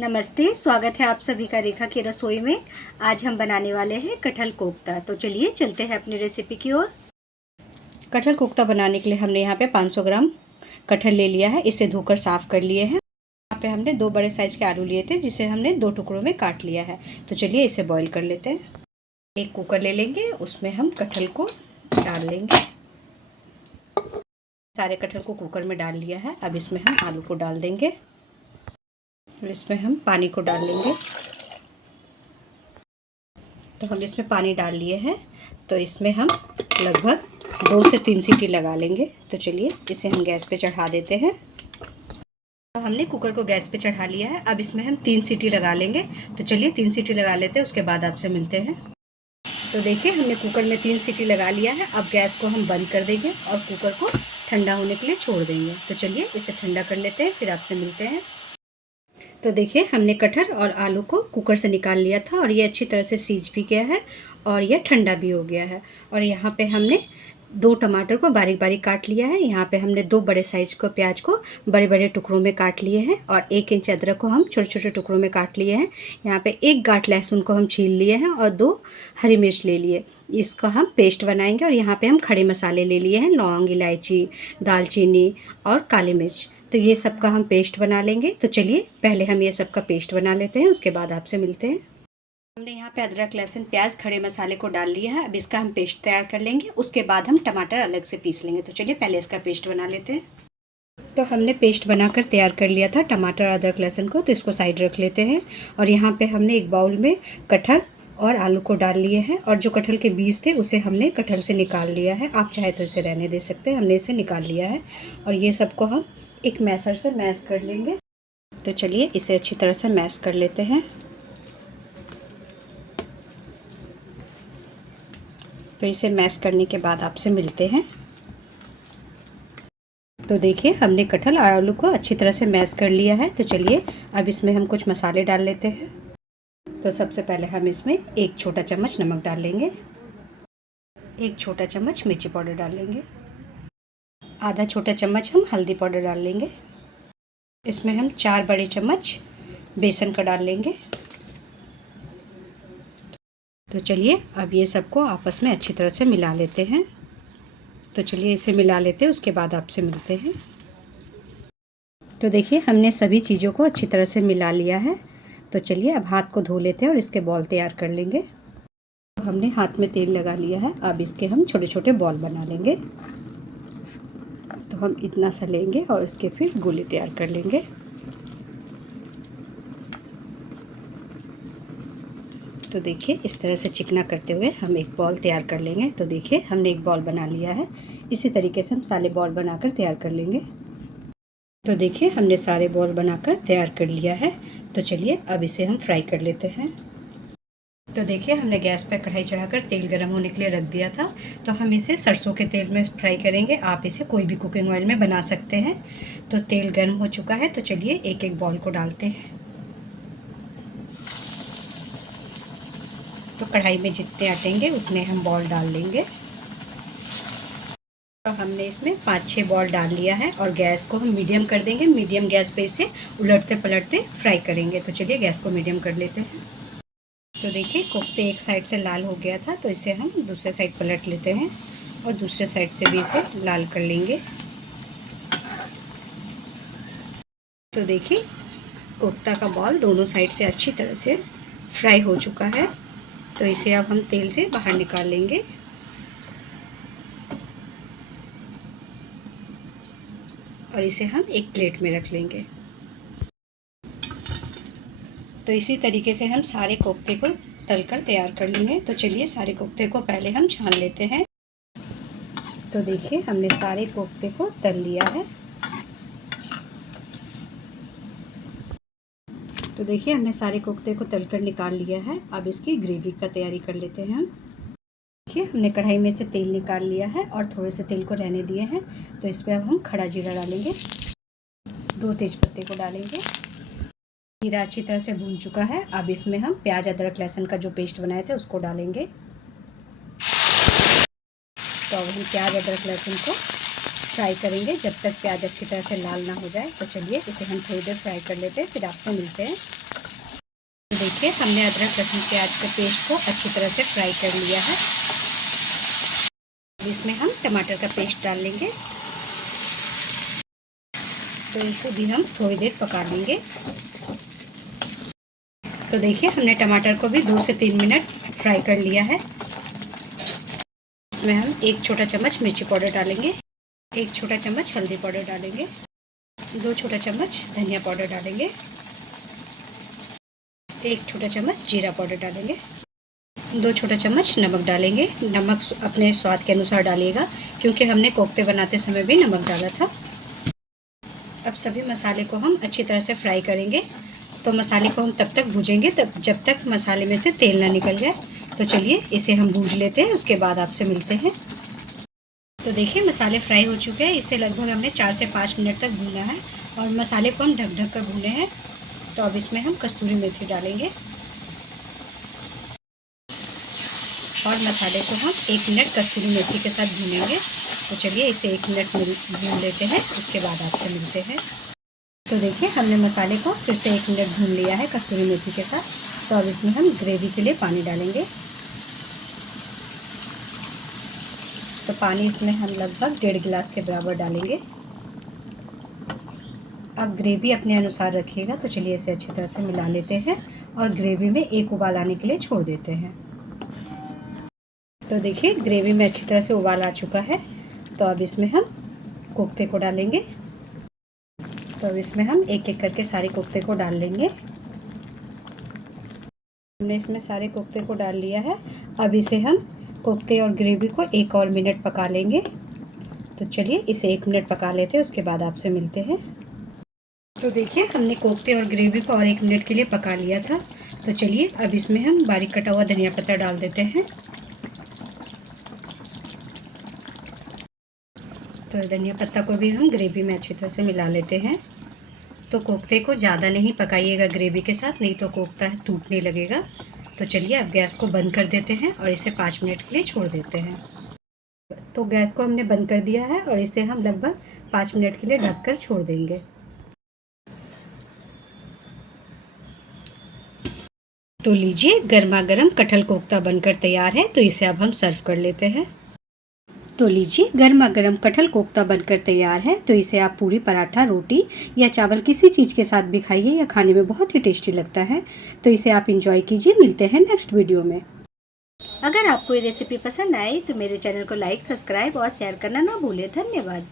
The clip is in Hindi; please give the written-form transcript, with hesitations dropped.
नमस्ते, स्वागत है आप सभी का रेखा की रसोई में। आज हम बनाने वाले हैं कटहल कोफ्ता। तो चलिए चलते हैं अपनी रेसिपी की ओर। कटहल कोफ्ता बनाने के लिए हमने यहाँ पे 500 ग्राम कटहल ले लिया है। इसे धोकर साफ़ कर लिए हैं। यहाँ पे हमने 2 बड़े साइज़ के आलू लिए थे, जिसे हमने 2 टुकड़ों में काट लिया है। तो चलिए इसे बॉईल कर लेते हैं। एक कुकर ले लेंगे, उसमें हम कटहल को डाल लेंगे। सारे कटहल को कुकर में डाल लिया है। अब इसमें हम आलू को डाल देंगे और इसमें हम पानी को डाल लेंगे। तो हम इसमें पानी डाल लिए हैं, तो इसमें हम लगभग 2 से 3 सीटी लगा लेंगे। तो चलिए इसे हम गैस पे चढ़ा देते हैं। तो हमने कुकर को गैस पे चढ़ा लिया है। अब इसमें हम 3 सीटी लगा लेंगे। तो चलिए 3 सीटी लगा लेते हैं, उसके बाद आपसे मिलते हैं। तो देखिए हमने कुकर में 3 सीटी लगा लिया है। अब गैस को हम बंद कर देंगे और कुकर को ठंडा होने के लिए छोड़ देंगे। तो चलिए इसे ठंडा कर लेते हैं, फिर आपसे मिलते हैं। तो देखिए हमने कटहल और आलू को कुकर से निकाल लिया था और ये अच्छी तरह से सीज भी गया है और ये ठंडा भी हो गया है। और यहाँ पे हमने 2 टमाटर को बारीक बारीक काट लिया है। यहाँ पे हमने 2 बड़े साइज को प्याज को बड़े बड़े टुकड़ों में काट लिए हैं और 1 इंच अदरक को हम छोटे छोटे टुकड़ों में काट लिए हैं। यहाँ पे 1 गांठ लहसुन को हम छील लिए हैं और 2 हरी मिर्च ले लिए। इसका हम पेस्ट बनाएंगे। और यहाँ पे हम खड़े मसाले ले लिए हैं, लौंग, इलायची, दालचीनी और काली मिर्च। तो ये सब का हम पेस्ट बना लेंगे। तो चलिए पहले हम ये सब का पेस्ट बना लेते हैं, उसके बाद आपसे मिलते हैं। हमने यहाँ पे अदरक, लहसुन, प्याज, खड़े मसाले को डाल लिया है। अब इसका हम पेस्ट तैयार कर लेंगे, उसके बाद हम टमाटर अलग से पीस लेंगे। तो चलिए पहले इसका पेस्ट बना लेते हैं। तो हमने पेस्ट बनाकर तैयार कर लिया था टमाटर, अदरक, लहसुन को। तो इसको साइड रख लेते हैं। और यहाँ पे हमने एक बाउल में कटहल और आलू को डाल लिए हैं और जो कटहल के बीज थे उसे हमने कटहल से निकाल लिया है। आप चाहे तो इसे रहने दे सकते हैं, हमने इसे निकाल लिया है। और ये सबको हम एक मैशर से मैश कर लेंगे। तो चलिए इसे अच्छी तरह से मैश कर लेते हैं। तो इसे मैश करने के बाद आपसे मिलते हैं। तो देखिए हमने कटहल और आलू को अच्छी तरह से मैश कर लिया है। तो चलिए अब इसमें हम कुछ मसाले डाल लेते हैं। तो सबसे पहले हम इसमें 1 छोटा चम्मच नमक डाल लेंगे, 1 छोटा चम्मच मिर्ची पाउडर डाल लेंगे, आधा छोटा चम्मच हम हल्दी पाउडर डाल लेंगे। इसमें हम 4 बड़े चम्मच बेसन का डाल लेंगे। तो चलिए अब ये सबको आपस में अच्छी तरह से मिला लेते हैं। तो चलिए इसे मिला लेते हैं, उसके बाद आपसे मिलते हैं। तो देखिए हमने सभी चीज़ों को अच्छी तरह से मिला लिया है। तो चलिए अब हाथ को धो लेते हैं और इसके बॉल तैयार कर लेंगे। तो हमने हाथ में तेल लगा लिया है। अब इसके हम छोटे छोटे बॉल बना लेंगे। तो हम इतना सा लेंगे और इसके फिर गोले तैयार कर लेंगे। तो देखिए इस तरह से चिकना करते हुए हम एक बॉल तैयार कर लेंगे। तो देखिए हमने एक बॉल बना लिया है। इसी तरीके से हम सारे बॉल बनाकर तैयार कर लेंगे। तो देखिए हमने सारे बॉल बनाकर तैयार कर लिया है। तो चलिए अब इसे हम फ्राई कर लेते हैं। तो देखिए हमने गैस पर कढ़ाई चढ़ाकर तेल गर्म होने के लिए रख दिया था। तो हम इसे सरसों के तेल में फ्राई करेंगे। आप इसे कोई भी कुकिंग ऑयल में बना सकते हैं। तो तेल गर्म हो चुका है। तो चलिए एक एक बॉल को डालते हैं। तो कढ़ाई में जितने अटेंगे उतने हम बॉल डाल लेंगे। तो हमने इसमें 5-6 बॉल डाल लिया है और गैस को हम मीडियम कर देंगे। मीडियम गैस पे इसे उलटते पलटते फ्राई करेंगे। तो चलिए गैस को मीडियम कर लेते हैं। तो देखिए कोफ्ते एक साइड से लाल हो गया था, तो इसे हम दूसरे साइड पलट लेते हैं और दूसरे साइड से भी इसे लाल कर लेंगे। तो देखिए कोफ्ता का बॉल दोनों साइड से अच्छी तरह से फ्राई हो चुका है। तो इसे अब हम तेल से बाहर निकाल लेंगे। और इसे हम एक प्लेट में रख लेंगे। तो इसी तरीके से हम सारे कोफ्ते को तलकर तैयार कर लेंगे। तो चलिए सारे कोफ्ते को पहले हम छान लेते हैं। तो देखिए हमने सारे कोफ्ते को तल लिया है। तो देखिए हमने सारे कोफ्ते को तलकर निकाल लिया है। अब इसकी ग्रेवी का तैयारी कर लेते हैं हम। देखिए हमने कढ़ाई में से तेल निकाल लिया है और थोड़े से तेल को रहने दिए हैं। तो इस पर अब हम खड़ा जीरा डालेंगे, 2 तेज़पत्ते को डालेंगे। जीरा अच्छी तरह से भून चुका है। अब इसमें हम प्याज, अदरक, लहसुन का जो पेस्ट बनाए थे उसको डालेंगे। तो अब हम प्याज, अदरक, लहसुन को फ्राई करेंगे जब तक प्याज अच्छी तरह से लाल ना हो जाए। तो चलिए इसे हम थोड़ी देर फ्राई कर लेते हैं, फिर आपसे मिलते हैं। तो देखिए हमने अदरक लहसुन प्याज के पेस्ट को अच्छी तरह से फ्राई कर लिया है। इसमें हम टमाटर का पेस्ट डाल लेंगे, तो इसे भी हम थोड़ी देर पका लेंगे। तो देखिए हमने टमाटर को भी 2 से 3 मिनट फ्राई कर लिया है। इसमें हम 1 छोटा चम्मच मिर्ची पाउडर डालेंगे, 1 छोटा चम्मच हल्दी पाउडर डालेंगे, 2 छोटा चम्मच धनिया पाउडर डालेंगे, 1 छोटा चम्मच जीरा पाउडर डालेंगे, 2 छोटा चम्मच नमक डालेंगे। नमक अपने स्वाद के अनुसार डालिएगा, क्योंकि हमने कोफ्ते बनाते समय भी नमक डाला था। अब सभी मसाले को हम अच्छी तरह से फ्राई करेंगे। तो मसाले को हम तब तक भूजेंगे जब तक मसाले में से तेल ना निकल जाए। तो चलिए इसे हम भूज लेते हैं, उसके बाद आपसे मिलते हैं। तो देखिए मसाले फ्राई हो चुके हैं। इसे लगभग हमने 4 से 5 मिनट तक भूना है और मसाले को हम ढक ढक कर भूने हैं। तो अब इसमें हम कस्तूरी मेथी डालेंगे और मसाले को हम 1 मिनट कस्तूरी मेथी के साथ भूनेंगे। तो चलिए इसे 1 मिनट भून लेते हैं, उसके बाद आपसे मिलते हैं। तो देखिए हमने मसाले को फिर से 1 मिनट भून लिया है कस्तूरी मेथी के साथ। तो अब इसमें हम ग्रेवी के लिए पानी डालेंगे। तो पानी इसमें हम लगभग 1.5 गिलास के बराबर डालेंगे। अब ग्रेवी अपने अनुसार रखिएगा। तो चलिए इसे अच्छी तरह से मिला लेते हैं और ग्रेवी में 1 उबाल आने के लिए छोड़ देते हैं। तो देखिए ग्रेवी में अच्छी तरह से उबाल आ चुका है। तो अब इसमें हम कोफ्ते को डालेंगे। तो अब इसमें हम एक एक करके सारे कोफ्ते को डाल लेंगे। हमने इसमें सारे कोफ्ते को डाल लिया है। अब इसे हम कोफ्ते और ग्रेवी को 1 और मिनट पका लेंगे। तो चलिए इसे 1 मिनट पका लेते हैं, उसके बाद आपसे मिलते हैं। तो देखिए हमने कोफ्ते और ग्रेवी को और 1 मिनट के लिए पका लिया था। तो चलिए अब इसमें हम बारीक कटा हुआ धनिया पत्ता डाल देते हैं। तो धनिया पत्ता को भी हम ग्रेवी में अच्छी तरह से मिला लेते हैं। तो कोफ्ते को ज़्यादा नहीं पकाइएगा ग्रेवी के साथ, नहीं तो कोफ्ता टूटने लगेगा। तो चलिए अब गैस को बंद कर देते हैं और इसे 5 मिनट के लिए छोड़ देते हैं। तो गैस को हमने बंद कर दिया है और इसे हम लगभग 5 मिनट के लिए ढककर छोड़ देंगे। तो लीजिए गर्मा गर्म कटहल कोफ्ता बनकर तैयार है। तो इसे अब हम सर्व कर लेते हैं। तो लीजिए गर्मा गर्म कटहल कोफ्ता बनकर तैयार है। तो इसे आप पूरी, पराठा, रोटी या चावल किसी चीज़ के साथ भी खाइए, या खाने में बहुत ही टेस्टी लगता है। तो इसे आप इंजॉय कीजिए। मिलते हैं नेक्स्ट वीडियो में। अगर आपको ये रेसिपी पसंद आई तो मेरे चैनल को लाइक, सब्सक्राइब और शेयर करना ना भूलें। धन्यवाद।